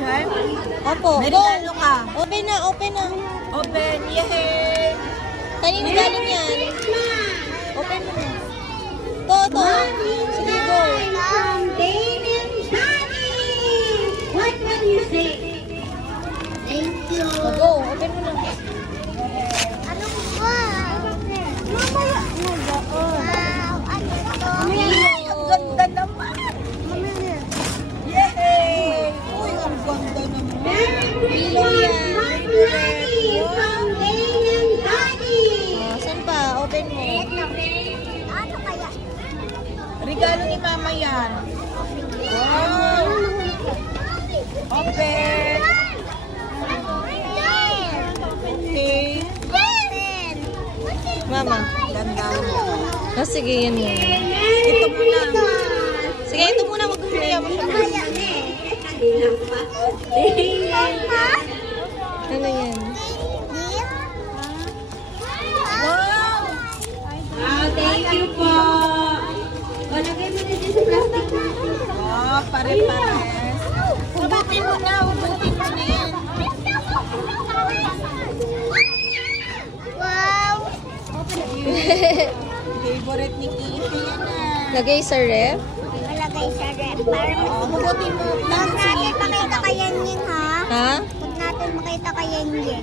picture? Opo. May Go. regalo ka. Open na, open na. Open. Yay! Kanino galing yan? Open mo na. To. Sige, go. From Dane and Johnny. What will you say? Thank you. Go, open mo na. Ano ba? Mamaya. Wow, ano to? Ang ganda naman. Yay! Uy, ang ganda naman. Merry Bilog yan. Christmas, Money from Dane and Johnny. Saan pa? Open mo. Ano kaya? Regalo ni Mama yan. Wow! Open! Okay. Mama. Ganda. Sige, yan mo. Ito muna. Sige, ito muna. Huwag mo kaya masyado. Ano yan? Wow! Thank you po. Lagay mo na dyan sa plastic na. Wow, pare-pares. Ubutin mo na. Ubutin mo na yan. Wow! Favorite ni Kitty yan ah. Lagay sa ref. Malagay sa rep. Para Ubutin mo. Huwag natin makita kay Yenyen, ha? Ha? Huwag natin makita kay Yenyen.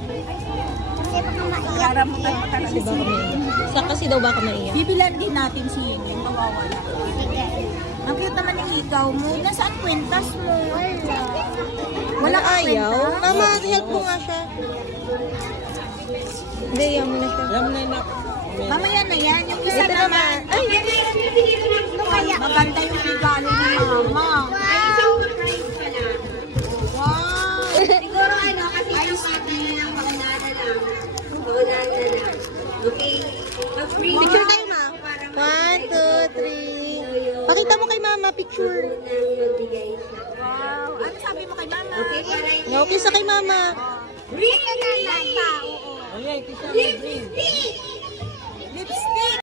Kasi baka maiyak Para mo siya. tayo Kasi baka maiyak. Sa kasi daw baka maiyak. Bibilan din natin si Ying. Mawawala. Sige. Ang cute naman ng ikaw mo. Nasaan kwentas mo? Wala. Wala kang ayaw? kwenta? Mama, help mo nga siya. Hindi, yan mo na siya. Mamaya na yan. Yung isa Ito naman. naman. Ay! Ano kaya? Maganda yung regalo ni Mama. Wow! Wow! Siguro ano, kasi isang bata na lang, maunada lang. Maunada lang. Okay? Mag-free Picture tayo, ma. 1, 2, 3. Pakita mo kay mama, picture. magbigay siya. Wow! Ano sabi mo kay Mama? Okay, para Okay sa kay mama. Ito naman pa, oo. Lipstick!